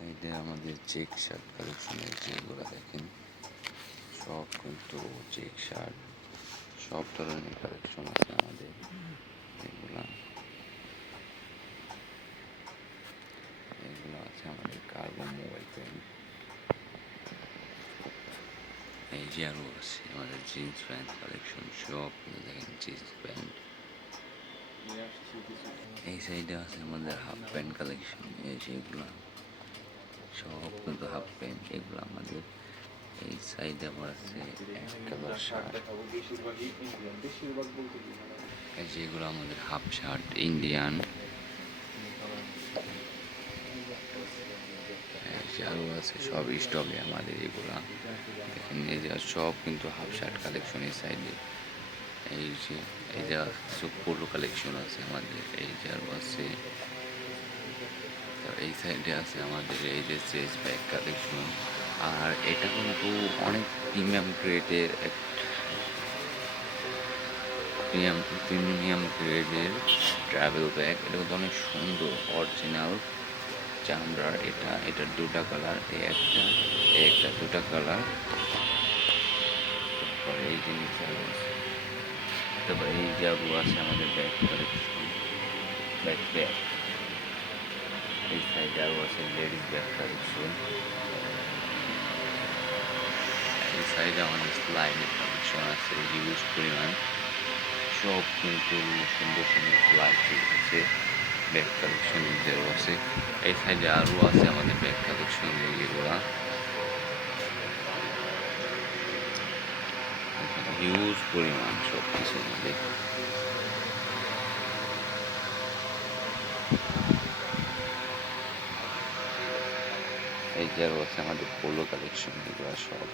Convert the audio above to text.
সাইডে আমাদের check shirt কালেকশনের যেগুলো দেখেন সব কিন্তু চেক শার্ট সব ধরনের কালেকশন আছে আমাদের এগুলা এগুলো আছে আমাদের কার্গো মোবাইল প্যান্ট। এই যে আরও আছে আমাদের জিন্স প্যান্ট কালেকশন সব কিন্তু দেখেন জিন্স প্যান্ট। এই সাইডে আছে আমাদের হাফ প্যান্ট কালেকশন, এই যেগুলো সব কিন্তু হাফ প্যান্ট এগুলো আমাদের। এই সাইডে আবার আছে এক কালার শার্ট, এই যেগুলো আমাদের হাফ শার্ট ইন্ডিয়ান। আরও আছে সব স্টকে আমাদের এগুলা দেখেন, এই যে সব কিন্তু হাফ শার্ট কালেকশন। এই সাইডে এই যে এই যে কিছু পোলো কালেকশন আছে আমাদের, এই যে আরও আছে। এই সাইডে আছে আমাদের এই যে চেস্ট ব্যাগ কালেকশন। আর এটা কিন্তু অনেক প্রিমিয়াম গ্রেডের প্রিমিয়াম গ্রেডের ট্রাভেল ব্যাগ। এটা কিন্তু অনেক সুন্দর অরিজিনাল চামড়ার। এটার দুটা কালার, এই একটা দুটা কালার। তারপরে এই জিনিস আরও আছে, তারপরে এই যে আরও আছে আমাদের ব্যাগ কালেকশন, ব্যাগ। এই সাইডে আরও আছে লেডিস ব্যাগ কালেকশন। এই সাইডে আমাদের স্লাইডের কালেকশন আছে হিউজ পরিমাণ, সব কিন্তু সুন্দর সুন্দর স্লাইড আছে, ব্যাগ কালেকশন এদেরও আছে। এই সাইডে আরও আছে আমাদের ব্যাগ কালেকশন এগুলা হিউজ পরিমাণ সব কিছু আমাদের। এই যে আরও আছে আমাদের পোলো কালেকশন এগুলো সব।